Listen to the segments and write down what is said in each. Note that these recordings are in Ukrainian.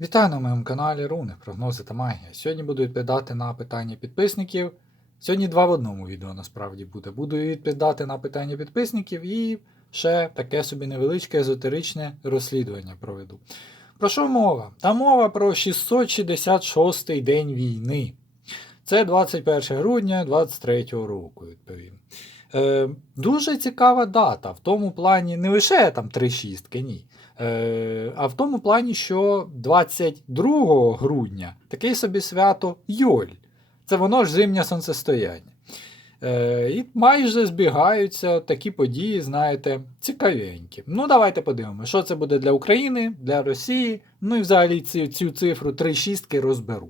Вітаю на моєму каналі Руни, прогнози та магія. Сьогодні буду відповідати на питання підписників. Сьогодні два в одному відео насправді буде. Буду відповідати на питання підписників і ще таке собі невеличке езотеричне розслідування проведу. Про що мова? Та мова про 666-й день війни. Це 21 грудня 23 року, відповім. Е, дуже цікава дата. В тому плані не лише там три шістки, ні. Е, а в тому плані, що 22 грудня таке собі свято Йоль. Це воно ж зимнє сонцестояння. Е, і майже збігаються такі події, знаєте, цікавенькі. Ну, давайте подивимося, що це буде для України, для Росії. Ну і взагалі цю, цю цифру 3 шістки розберу.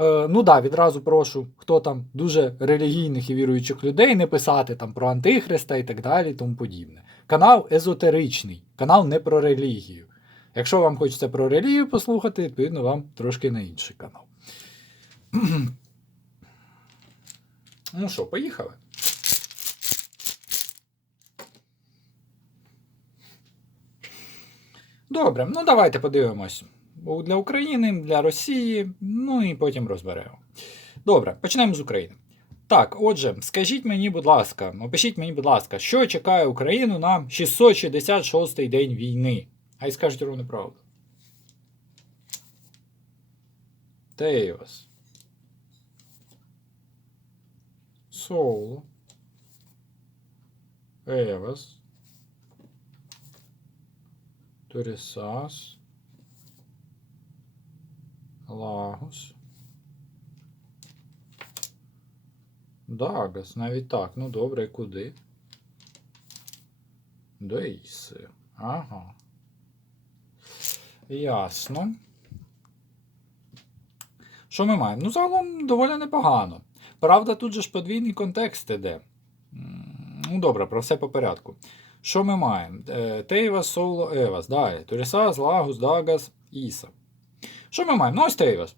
Е, ну да, відразу прошу, хто там дуже релігійних і віруючих людей, не писати там про Антихриста і так далі, тому подібне. Канал езотеричний, канал не про релігію. Якщо вам хочеться про релігію послухати, відповідно вам трошки на інший канал. ну що, поїхали? Добре, ну давайте подивимось. Для України, для Росії, ну і потім розберемо. Добре, почнемо з України. Так, отже, скажіть мені, будь ласка, опишіть мені, будь ласка, що чекає Україну на 666-й день війни? А й скажіть ровно правду. Теос. Соло. Евас. Торісас. Лагус. Дагас, навіть так. Ну добре, куди? До Іси. Ага. Ясно. Що ми маємо? Ну, загалом доволі непогано. Правда, тут же ж подвійний контекст іде. Ну, добре, про все по порядку. Що ми маємо? Е, Тейвас, Соло, Евас. Далі. Торісас, Лагус, Дагас, Іса. Що ми маємо? Ну, ось Тейвас.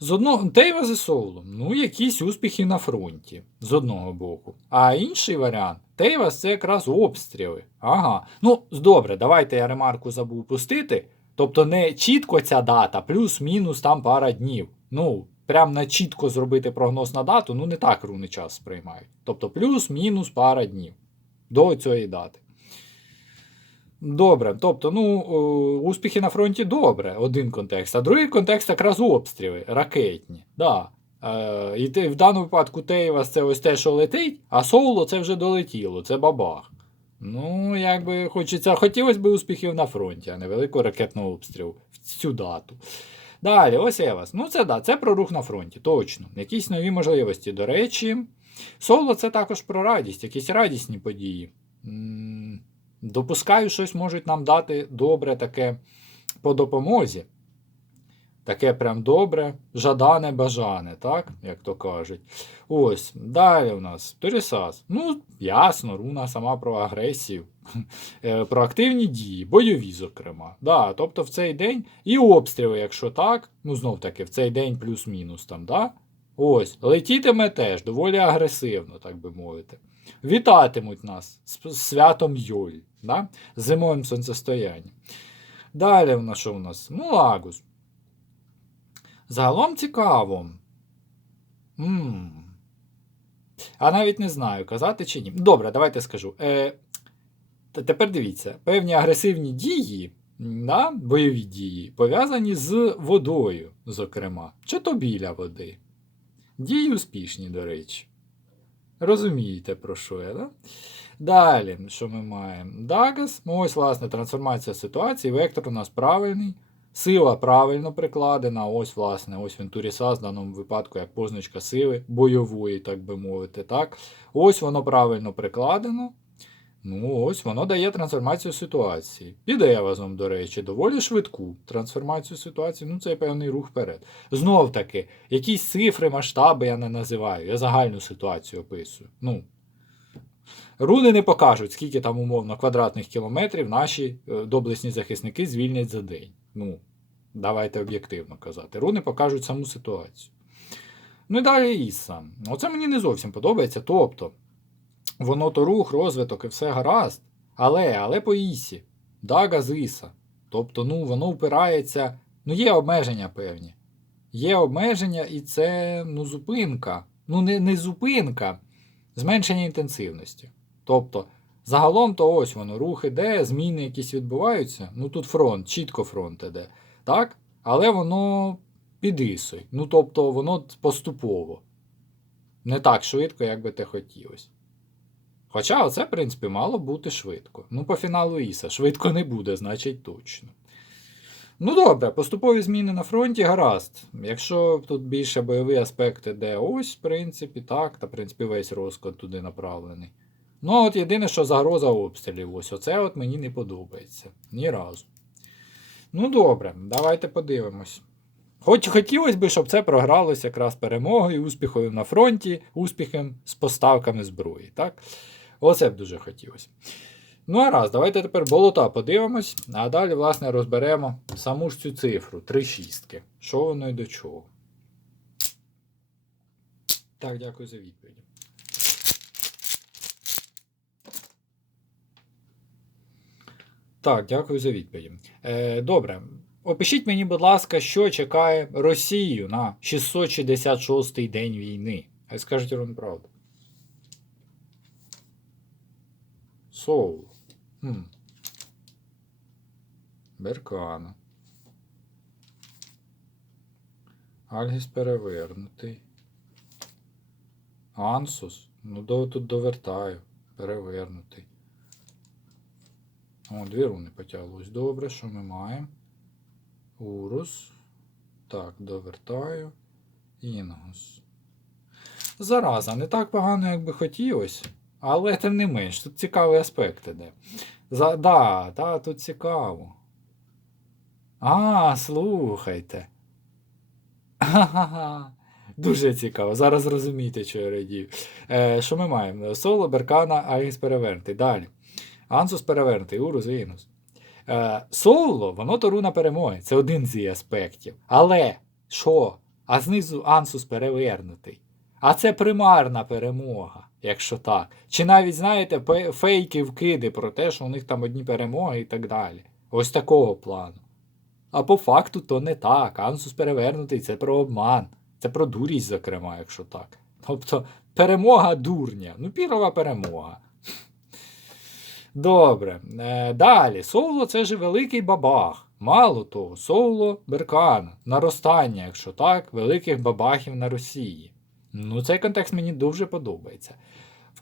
З одного Тейвас і Соулом. Ну, якісь успіхи на фронті, з одного боку. А інший варіант Тейвас це якраз обстріли. Ага. Ну, добре, давайте я ремарку забув пустити. Тобто не чітко ця дата, плюс-мінус там пара днів. Ну, прям на чітко зробити прогноз на дату, ну не так руни час сприймають. Тобто плюс-мінус пара днів до цієї дати. Добре, тобто, ну, успіхи на фронті добре, один контекст, а другий контекст якраз обстріли ракетні. Да. Е, і в даному випадку Тейвас це ось те, що летить, а Соуло це вже долетіло, це бабах. Ну, якби хочеться, хотілося б успіхів на фронті, а не великого ракетного обстрілу в цю дату. Далі, ось Евас. Ну, це да, це про рух на фронті, точно. Якісь нові можливості. До речі, соло це також про радість, якісь радісні події. Допускаю, щось можуть нам дати добре таке по допомозі. Таке прям добре, жадане бажане, так, як то кажуть. Ось, далі у нас Торісас. Ну, ясно, руна сама про агресію, Е, про активні дії, бойові, зокрема. Да, тобто в цей день і обстріли, якщо так, ну знов таки, в цей день плюс-мінус там, да? Ось, летітиме теж доволі агресивно, так би мовити. Вітатимуть нас з святом Йоль, да? зимовим сонцестоянням. Далі в що у нас? Ну. Загалом цікаво. м А навіть не знаю, казати чи ні. Добре, давайте скажу. Е, Тепер дивіться, певні агресивні дії, да, бойові дії, пов'язані з водою, зокрема, чи то біля води. Дії успішні, до речі. Розумієте, про що я, да? Далі, що ми маємо? Дагас. Ну, ось, власне, трансформація ситуації. Вектор у нас правильний. Сила правильно прикладена. Ось, власне, ось він Турісас в даному випадку як позначка сили, бойової, так би мовити. так. Ось воно правильно прикладено. Ну, ось воно дає трансформацію ситуації. Під Евазом, до речі, доволі швидку трансформацію ситуації. Ну, це певний рух вперед. Знов таки, якісь цифри, масштаби я не називаю. Я загальну ситуацію описую. Ну, Руни не покажуть, скільки там умовно квадратних кілометрів наші е, доблесні захисники звільнять за день. Ну, давайте об'єктивно казати. Руни покажуть саму ситуацію. Ну і далі Іса. Оце мені не зовсім подобається. Тобто, воно то рух, розвиток і все гаразд. Але, але по Ісі. Дага з Іса. Тобто, ну, воно впирається Ну, є обмеження певні. Є обмеження, і це ну, зупинка. Ну, не, не зупинка, зменшення інтенсивності. Тобто, загалом то ось воно, рух іде, зміни якісь відбуваються. Ну тут фронт, чітко фронт іде. Так? Але воно під ісою. Ну, тобто, воно поступово. Не так швидко, як би те хотілося. Хоча оце, в принципі, мало бути швидко. Ну, по фіналу Іса. Швидко не буде, значить точно. Ну добре, поступові зміни на фронті гаразд. Якщо тут більше бойовий аспект іде ось, в принципі, так, та в принципі весь розклад туди направлений. Ну, от єдине, що загроза обстрілів. Ось оце от мені не подобається. Ні разу. Ну добре, давайте подивимось. Хоч хотілося б, щоб це програлося якраз перемогою, успіхом на фронті, успіхом з поставками зброї. Так? Оце б дуже хотілося. Ну, а раз, давайте тепер болота подивимось, а далі, власне, розберемо саму ж цю цифру, три шістки. Що воно і до чого. Так, дякую за відповіді. Так, дякую за відповіді. Е, добре. Опишіть мені, будь ласка, що чекає Росію на 666-й день війни. Хай скажуть вам правду. Соул. Хм. Беркана. Альгіс перевернутий. Ансус. Ну, до, тут довертаю. Перевернутий. О, дві руни потяглось. Добре, що ми маємо? Урус. Так, довертаю. Інгус. Зараза, не так погано, як би хотілося. Але тим не менш, тут цікавий аспект іде. За, да, та, тут цікаво. А, слухайте. Дуже цікаво. Зараз зрозумієте, що я радію. Е, що ми маємо? Соло, Беркана, Агіс перевернутий. Далі. Ансус перевернутий, Урус, Інус. Е, соло, воно то руна перемоги. Це один з її аспектів. Але що? А знизу Ансус перевернутий. А це примарна перемога, якщо так. Чи навіть, знаєте, фейки вкиди про те, що у них там одні перемоги і так далі. Ось такого плану. А по факту то не так. Ансус перевернутий це про обман. Це про дурість, зокрема, якщо так. Тобто перемога дурня. Ну, пірова перемога. Добре. Е, далі. Соло це ж великий бабах. Мало того, соло Беркана. Наростання, якщо так, великих бабахів на Росії. Ну, цей контекст мені дуже подобається.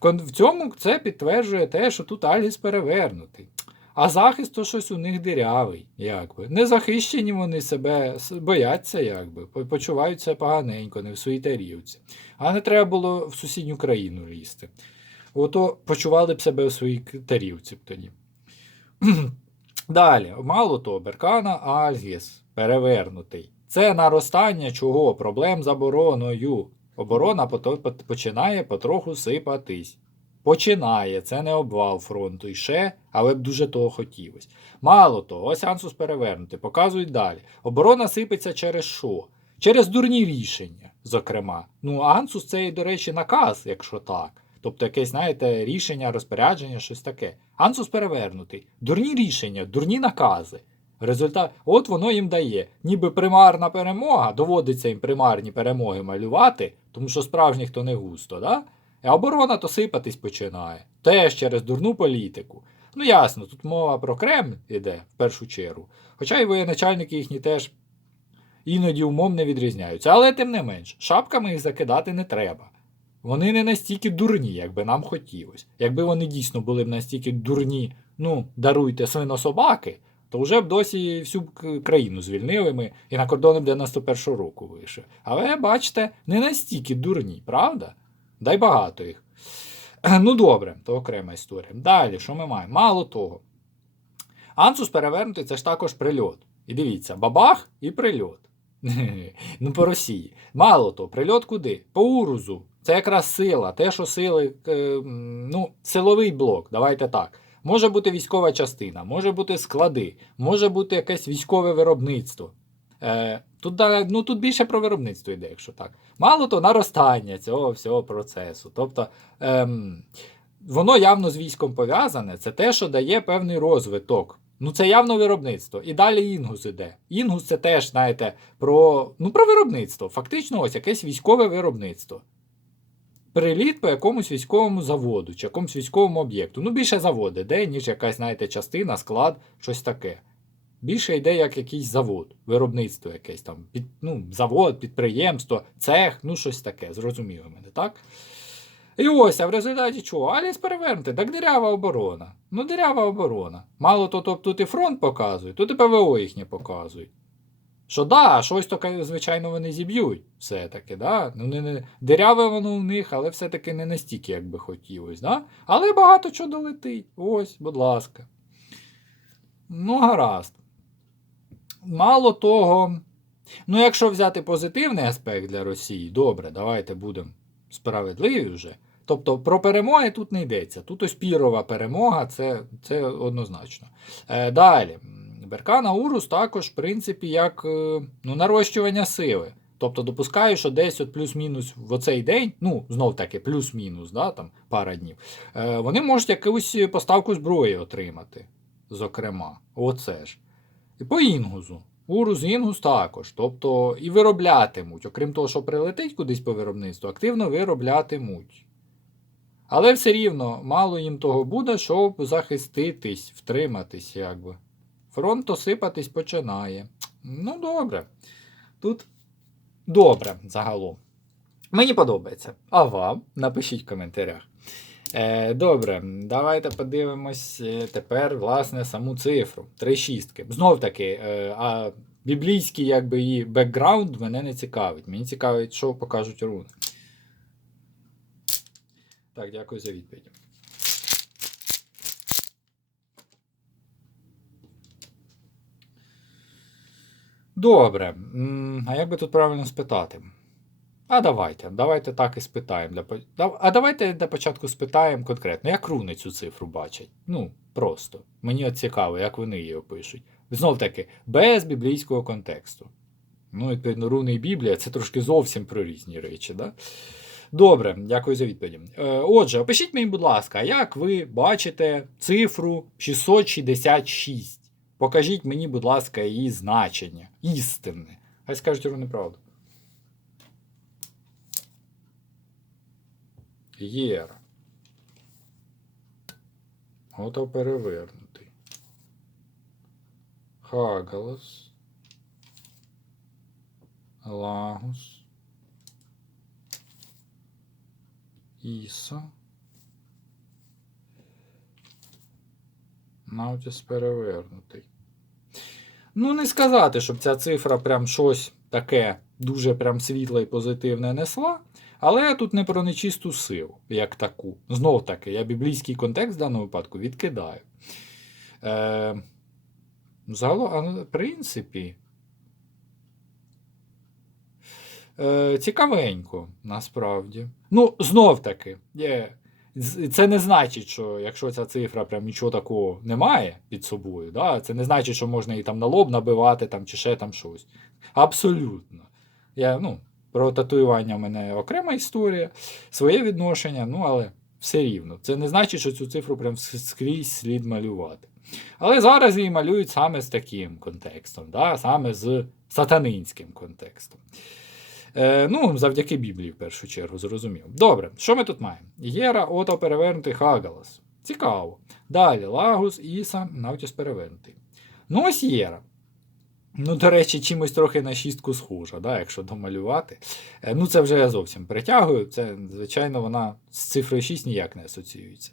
В, цьому це підтверджує те, що тут Альгіс перевернутий. А захист то щось у них дирявий, якби. Незахищені вони себе бояться, якби, почуваються поганенько, не в своїй тарілці. А не треба було в сусідню країну лізти. Ото почували б себе в своїй тарілці б тоді. Далі, мало того, Беркана Альгіс перевернутий. Це наростання чого? Проблем з обороною. Оборона починає потроху сипатись. Починає, це не обвал фронту і ще, але б дуже того хотілося. Мало того, ось Ансус перевернутий, показують далі. Оборона сипеться через що? Через дурні рішення, зокрема. Ну, Ансус це, до речі, наказ, якщо так. Тобто якесь, знаєте, рішення, розпорядження, щось таке. Ансус перевернутий. Дурні рішення, дурні накази. Результат, от воно їм дає. Ніби примарна перемога, доводиться їм примарні перемоги малювати, тому що справжніх то не густо, да? А оборона то сипатись починає. Теж через дурну політику. Ну ясно, тут мова про Кремль іде в першу чергу. Хоча і воєначальники їхні теж іноді умом не відрізняються. Але тим не менш, шапками їх закидати не треба. Вони не настільки дурні, як би нам хотілося. Якби вони дійсно були б настільки дурні, ну, даруйте свинособаки, то вже б досі всю країну звільнили ми і на кордони б 91-го року вийшли. Але бачите, не настільки дурні, правда? Дай багато їх. Ну добре, то окрема історія. Далі, що ми маємо? Мало того. Ансус перевернутий це ж також прильот. І дивіться, бабах і прильот. ну, по Росії. Мало того, прильот куди? По Урузу. Це якраз сила. Те, що сили, е, ну, силовий блок, давайте так. Може бути військова частина, може бути склади, може бути якесь військове виробництво. Е, тут, ну, тут більше про виробництво йде, якщо так. Мало то наростання цього всього процесу. Тобто ем, воно явно з військом пов'язане, це те, що дає певний розвиток. Ну, це явно виробництво. І далі інгус іде. Інгус це теж, знаєте, про, ну, про виробництво. Фактично, ось якесь військове виробництво. Приліт по якомусь військовому заводу чи якомусь військовому об'єкту. Ну, більше заводи, де, ніж якась, знаєте, частина, склад, щось таке. Більше йде як якийсь завод, виробництво якесь там, під, ну, завод, підприємство, цех, ну щось таке, зрозуміло мене, так? І ось, а в результаті чого? Аліс перевернути, так дирява оборона. Ну, дирява оборона. Мало то, то тут і фронт показують, тут і ПВО їхнє показують. Що да, щось таке, звичайно, вони зіб'ють все-таки, да? Ну, не, не, диряве воно в них, але все-таки не настільки, як би хотілося, да? Але багато чого долетить. Ось, будь ласка. Ну, гаразд. Мало того, ну, якщо взяти позитивний аспект для Росії, добре, давайте будемо справедливі вже. Тобто про перемоги тут не йдеться. Тут ось пірова перемога, це, це однозначно. Е, далі. Беркана Урус також, в принципі, як е, ну, нарощування сили. Тобто допускаю, що десь от плюс-мінус в оцей день, ну, знов таки, плюс-мінус, да, там, пара днів, е, вони можуть якусь поставку зброї отримати. Зокрема, оце ж. І по інгузу. Урус інгус також. Тобто і вироблятимуть. Окрім того, що прилетить кудись по виробництву, активно вироблятимуть. Але все рівно мало їм того буде, щоб захиститись, втриматись, якби. Фронт осипатись починає. Ну, добре. Тут добре загалом. Мені подобається. А вам? Напишіть в коментарях. Е, добре, давайте подивимось е, тепер, власне, саму цифру. Три шістки. Знов таки, е, а біблійський якби, її бекграунд мене не цікавить. Мені цікавить, що покажуть руни. Так, дякую за відповідь. Добре. А як би тут правильно спитати? А давайте, давайте так і спитаємо. А давайте для початку спитаємо конкретно, як руни цю цифру бачать. Ну, просто. Мені от цікаво, як вони її опишуть. Знов таки, без біблійського контексту. Ну, відповідно, руни і Біблія це трошки зовсім про різні речі, да? Добре, дякую за відповіді. Е, отже, опишіть мені, будь ласка, як ви бачите цифру 666? Покажіть мені, будь ласка, її значення. Істинне. Хай скажуть руни правду. Єра. Ото перевернутий. Хагалас. Лагус. Іса. Наутіс перевернутий. Ну, не сказати, щоб ця цифра прям щось таке дуже прям світле і позитивне несла. Але я тут не про нечисту силу, як таку. Знов таки, я біблійський контекст в даному випадку відкидаю. Е, загалом, в принципі, е, цікавенько, насправді. Ну, знов таки, є, це не значить, що якщо ця цифра прям нічого такого немає під собою, да, це не значить, що можна її там на лоб набивати там, чи ще там щось. Абсолютно. Я, ну, про татуювання в мене окрема історія, своє відношення, ну але все рівно. Це не значить, що цю цифру прям скрізь слід малювати. Але зараз її малюють саме з таким контекстом, да? саме з сатанинським контекстом. Е, ну, завдяки Біблії, в першу чергу, зрозумів. Добре, що ми тут маємо? Єра, ото перевернутий Хагалас. Цікаво. Далі Лагус, Іса, Навтіс перевернутий. Ну, ось Єра. Ну, до речі, чимось трохи на шістку схожа, да, якщо домалювати. Е, Ну, це вже я зовсім притягую. Це, звичайно, вона з цифрою 6 ніяк не асоціюється.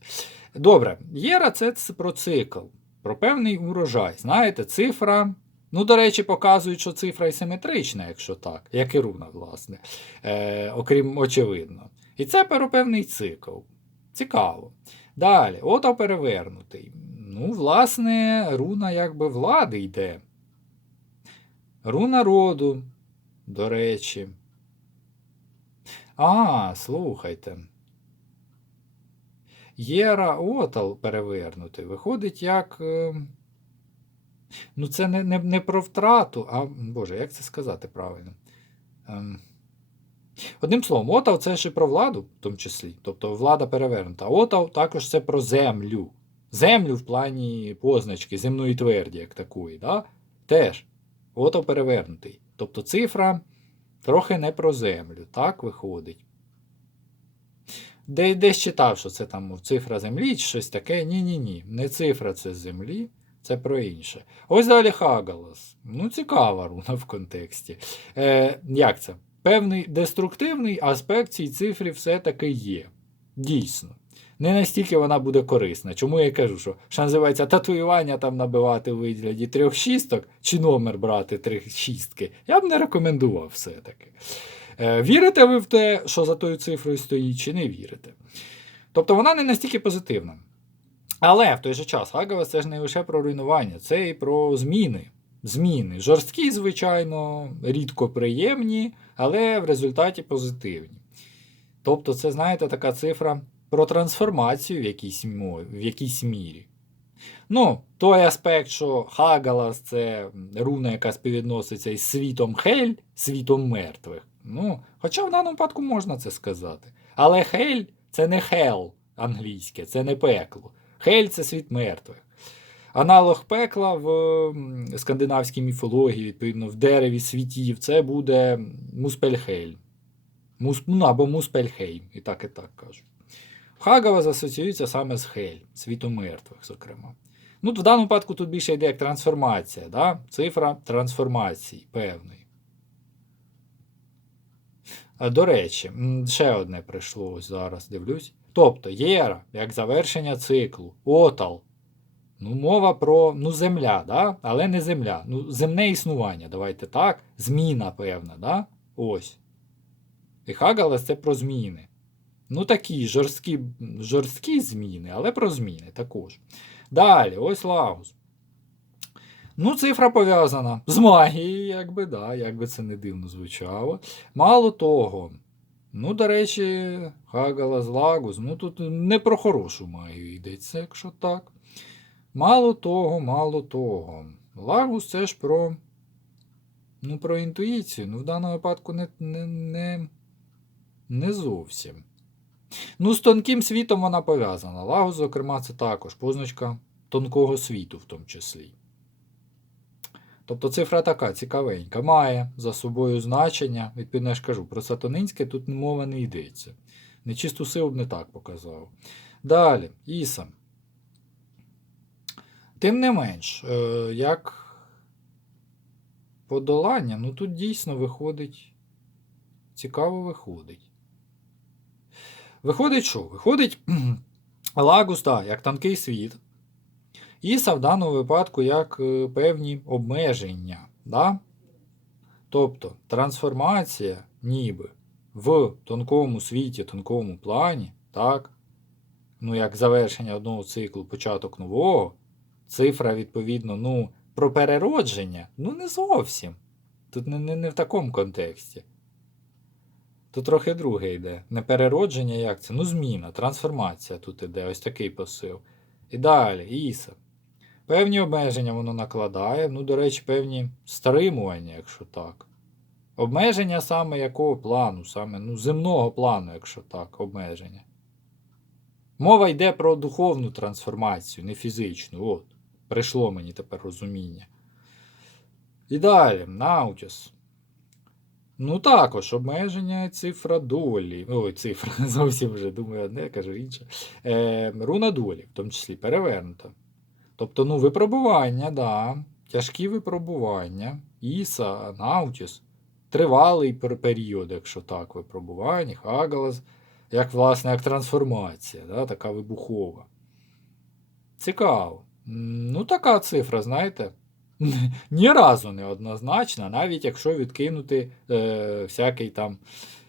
Добре, Єра це про цикл, про певний урожай. Знаєте, цифра. Ну, до речі, показують, що цифра і симетрична, якщо так, як і руна, власне, е, окрім очевидно. І це певний цикл. Цікаво. Далі, ото перевернутий. Ну, власне, руна якби влади йде. Руна роду, до речі. А, слухайте. Єра Отал перевернутий. Виходить, як. е, Ну, це не, не, не про втрату, а. Боже, як це сказати правильно? Ем, Одним словом, Отав це ще про владу, в тому числі. Тобто влада перевернута. Отав також це про землю. Землю в плані позначки, земної тверді, як такої, да? теж ото перевернутий. Тобто цифра трохи не про землю, так виходить. Де, десь читав, що це там цифра землі чи щось таке. Ні-ні-ні, не цифра це землі, це про інше. Ось далі Хагалас. Ну, цікава руна в контексті. Е, Як це? Певний деструктивний аспект цій цифрі все-таки є. Дійсно. Не настільки вона буде корисна. Чому я кажу, що що називається татуювання там набивати у вигляді трьох шісток, чи номер брати три шістки, я б не рекомендував все-таки. Е, Вірите ви в те, що за тою цифрою стоїть, чи не вірите? Тобто вона не настільки позитивна. Але в той же час Хагава це ж не лише про руйнування, це і про зміни. Зміни. Жорсткі, звичайно, рідко приємні, але в результаті позитивні. Тобто, це, знаєте, така цифра про трансформацію в якійсь, в якійсь мірі. Ну, той аспект, що Хагалас це руна, яка співвідноситься із світом Хель, світом мертвих. Ну, хоча в даному випадку можна це сказати. Але Хель це не Хел англійське, це не пекло. Хель це світ мертвих. Аналог пекла в скандинавській міфології, відповідно, в дереві світів, це буде Муспельхель. Мус, ну, або Муспельхейм, і так, і так кажуть. Хагава асоціюється саме з Хель, світом мертвих, зокрема. Ну, в даному випадку тут більше йде як трансформація, да? цифра трансформації певної. До речі, ще одне прийшло ось зараз, дивлюсь. Тобто, єра, як завершення циклу, отал. Ну, мова про ну, земля, да? але не земля. Ну, земне існування, давайте так. Зміна певна, да? ось. І Хагалас це про зміни. Ну, такі жорсткі, жорсткі зміни, але про зміни також. Далі, ось Лагус. Ну, цифра пов'язана з магією, якби, да, якби це не дивно звучало. Мало того, ну, до речі, Хагалас Лагус, ну тут не про хорошу магію йдеться, якщо так. Мало того, мало того. Лагус це ж про. Ну, про інтуїцію. Ну, в даному випадку не, не, не, не зовсім. Ну, з тонким світом вона пов'язана. Лагус, зокрема, це також позначка тонкого світу, в тому числі. Тобто цифра така цікавенька, має за собою значення, відповідно, я ж кажу, про сатанинське тут мова не йдеться. Нечисту силу б не так показав. Далі, Іса. Тим не менш, е, як подолання, ну тут дійсно виходить. Цікаво виходить. Виходить що? Виходить Лагус, так, як тонкий світ. Іса в даному випадку як е, певні обмеження. Да? Тобто трансформація ніби в тонкому світі, тонкому плані, так? ну як завершення одного циклу, початок нового, цифра, відповідно, ну, про переродження, ну не зовсім. Тут не, не, не в такому контексті. Тут трохи друге йде. Не переродження, як це? Ну, зміна, трансформація тут іде, ось такий посил. І далі, Іса. Певні обмеження воно накладає, ну, до речі, певні стримування, якщо так. Обмеження саме якого плану? Саме ну, земного плану, якщо так, обмеження. Мова йде про духовну трансформацію, не фізичну. От, прийшло мені тепер розуміння. І далі, Наутіс. Ну, також обмеження цифра долі. Ой, цифра, зовсім вже думаю, одне, кажу інше. Е, руна долі, в тому числі перевернута. Тобто, ну, випробування, да, тяжкі випробування. Іса, Наутіс, тривалий період, якщо так, випробування, Хагалас, як, власне, як трансформація, да, така вибухова. Цікаво. Ну, така цифра, знаєте, ні разу не однозначна, навіть якщо відкинути е, всякий там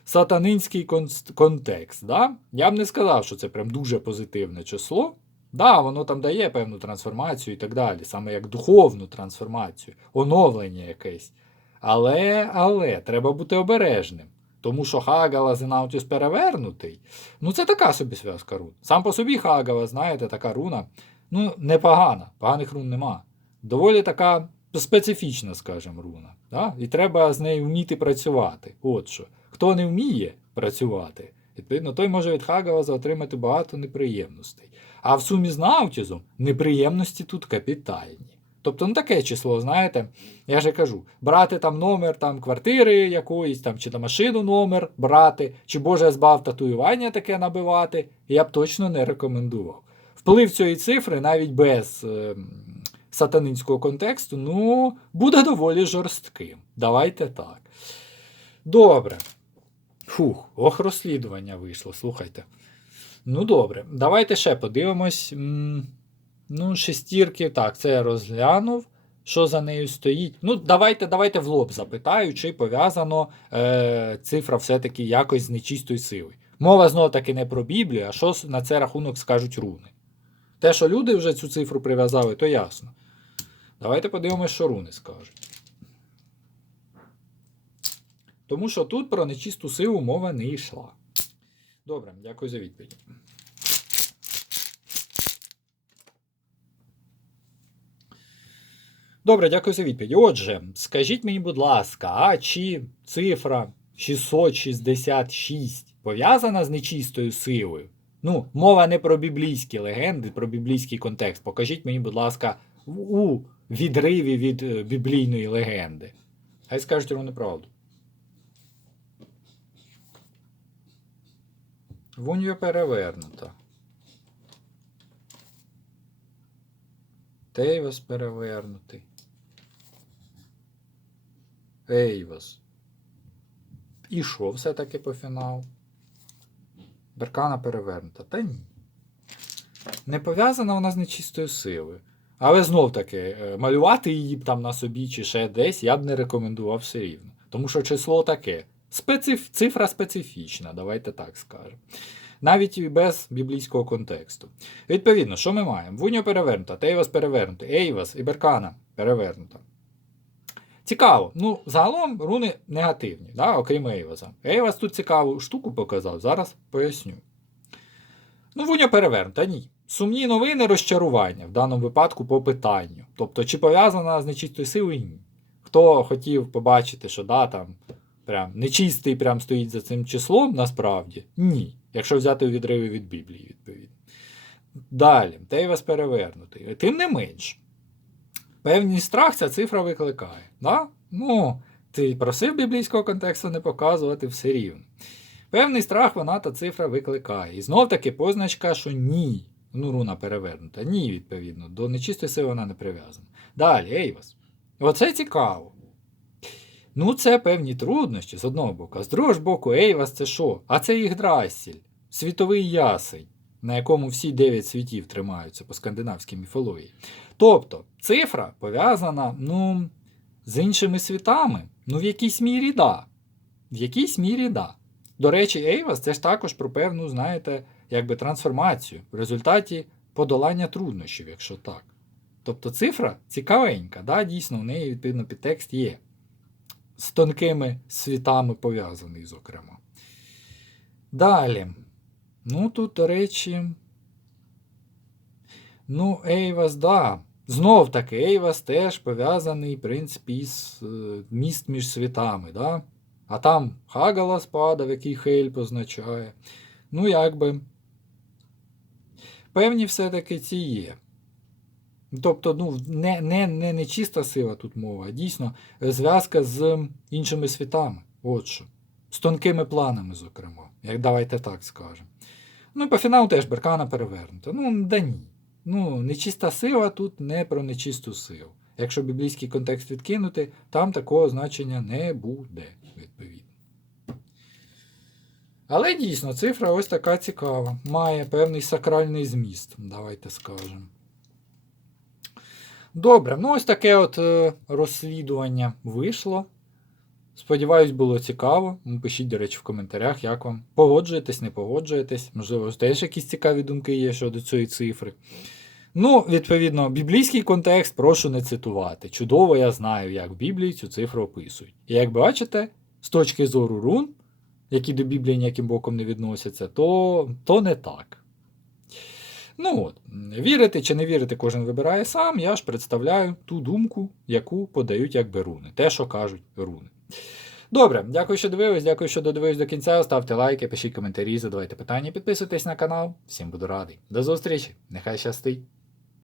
сатанинський контекст. Да? Я б не сказав, що це прям дуже позитивне число. Да, воно там дає певну трансформацію і так далі, саме як духовну трансформацію, оновлення якесь. Але, але, треба бути обережним. Тому що Хагала Зенаутіс перевернутий. Ну, це така собі зв'язка рун. Сам по собі Хагала, знаєте, така руна. Ну, непогана, поганих рун нема. Доволі така специфічна, скажімо, руна. Да? І треба з нею вміти працювати. От що. Хто не вміє працювати, відповідно, той може від Хагаваза отримати багато неприємностей. А в сумі з наутізом неприємності тут капітальні. Тобто, ну таке число, знаєте, я же кажу, брати там номер там, квартири якоїсь, там, чи там машину номер брати, чи Боже збав татуювання таке набивати, я б точно не рекомендував. Вплив цієї цифри навіть без е, сатанинського контексту, ну, буде доволі жорстким. Давайте так. Добре. Фух, ох, розслідування вийшло, слухайте. Ну, добре, давайте ще подивимось. Ну, шестірки, так, це я розглянув. Що за нею стоїть? Ну, давайте, давайте в лоб запитаю, чи пов'язано е, цифра все-таки якось з нечистою силою. Мова знову таки не про Біблію, а що на це рахунок скажуть руни. Те, що люди вже цю цифру прив'язали, то ясно. Давайте подивимось, що руни скажуть. Тому що тут про нечисту силу мова не йшла. Добре, дякую за відповідь. Добре, дякую за відповідь. Отже, скажіть мені, будь ласка, а чи цифра 666 пов'язана з нечистою силою? Ну, мова не про біблійські легенди, про біблійський контекст. Покажіть мені, будь ласка, у відриві від е, біблійної легенди. Хай скажуть вони правду. Вуньо перевернута. Тейвас перевернутий. Ейвас. І що все-таки по фіналу? Беркана перевернута. Та ні. Не пов'язана вона з нечистою силою. Але знов таки, е, малювати її там на собі чи ще десь я б не рекомендував все рівно. Тому що число таке. Специф... Цифра специфічна, давайте так скажемо. Навіть без біблійського контексту. Відповідно, що ми маємо? Вуньо перевернута, Тейвас перевернута, Ейвас і Беркана перевернута. Цікаво. Ну, загалом руни негативні, да, окрім Ейваса. Ейвас тут цікаву штуку показав, зараз поясню. Ну, Вуня перевернута, ні. Сумні новини розчарування в даному випадку по питанню. Тобто, чи пов'язана з нечистою силою? Ні. Хто хотів побачити, що да, там прям нечистий прям стоїть за цим числом, насправді ні. Якщо взяти у відриви від Біблії, відповідно. Далі, Тейвас перевернутий. Тим не менш, певний страх ця цифра викликає. Да? Ну, ти просив біблійського контексту не показувати все рівно. Певний страх вона та цифра викликає. І знов таки позначка, що ні. Ну, руна перевернута. Ні, відповідно. До нечистої сили вона не прив'язана. Далі, Ейвас. Оце цікаво. Ну, це певні труднощі з одного боку. А з другого ж боку, Ейвас це що? А це Ігдрасіль, світовий ясень, на якому всі дев'ять світів тримаються по скандинавській міфології. Тобто, цифра пов'язана ну, з іншими світами. Ну, в якійсь мірі да. В якійсь мірі да. До речі, Ейвас це ж також про певну, знаєте, якби трансформацію в результаті подолання труднощів, якщо так. Тобто цифра цікавенька, да, дійсно, в неї відповідно підтекст є. З тонкими світами пов'язаний, зокрема. Далі. Ну, тут, до речі. Ну, Ейвас, да. Знов таки, Ейвас теж пов'язаний, в принципі, із е, міст між світами, да? А там Хагалас падав, який Хель позначає. Ну, якби. Певні все-таки ці є. Тобто, ну, не, не, не, не чиста сила тут мова, а дійсно е, зв'язка з іншими світами. От що. З тонкими планами, зокрема. Як давайте так скажемо. Ну і по фіналу теж Беркана перевернута. Ну, да ні. Ну, нечиста сила тут не про нечисту силу. Якщо біблійський контекст відкинути, там такого значення не буде, відповідно. Але дійсно, цифра ось така цікава. Має певний сакральний зміст, давайте скажемо. Добре, ну ось таке от е, розслідування вийшло. Сподіваюсь, було цікаво. Ну, Пишіть, до речі, в коментарях, як вам. Погоджуєтесь, не погоджуєтесь. Можливо, теж якісь цікаві думки є щодо цієї цифри. Ну, відповідно, біблійський контекст прошу не цитувати. Чудово я знаю, як в Біблії цю цифру описують. І як бачите, з точки зору рун, які до Біблії ніяким боком не відносяться, то, то не так. Ну от, вірити чи не вірити, кожен вибирає сам. Я ж представляю ту думку, яку подають якби руни. Те, що кажуть руни. Добре, дякую, що дивились, дякую, що додивились до кінця. Ставте лайки, пишіть коментарі, задавайте питання, підписуйтесь на канал. Всім буду радий. До зустрічі, нехай щастить.